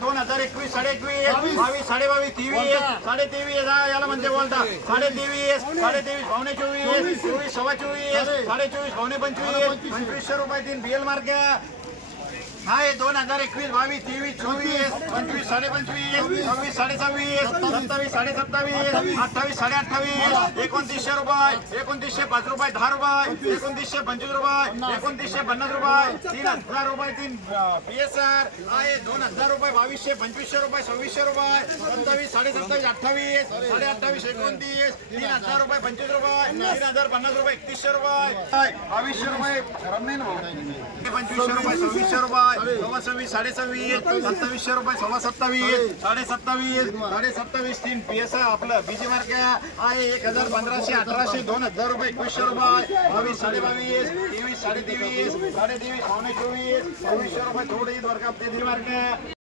2021 22.5 22 22.5 23 23.5 याला म्हणते बोलता 23.5 पावणे 24 24 सव्वा 24 24.5 पावणे 25 2500 रुपये 3 बीएल मार्क हाय 2021 22 23 24 25 25.5 26 27 27 27 28 28 2900 रुपये 2905 रुपये 10 रुपये 2925 रुपये 2950 रुपये 3000 रुपये 3 पीएसआर हाय 2000 रुपये 2200 2500 रुपये 2600 रुपये 27 27 28 28 29 3000 रुपये 25 रुपये 3050 रुपये 3100 रुपये 2200 रुपये 2500 रुपये 2600 रुपये 26 27 2700 रुपये 27 27 27 3 पीएस आपलं बीजी मार्क आहे 1500 1800 2000 रुपये 2100 रुपये 22 22.5 23 23.5 23.5 पावणे 24 2400 रुपये थोडी वर्ग आपले मार्क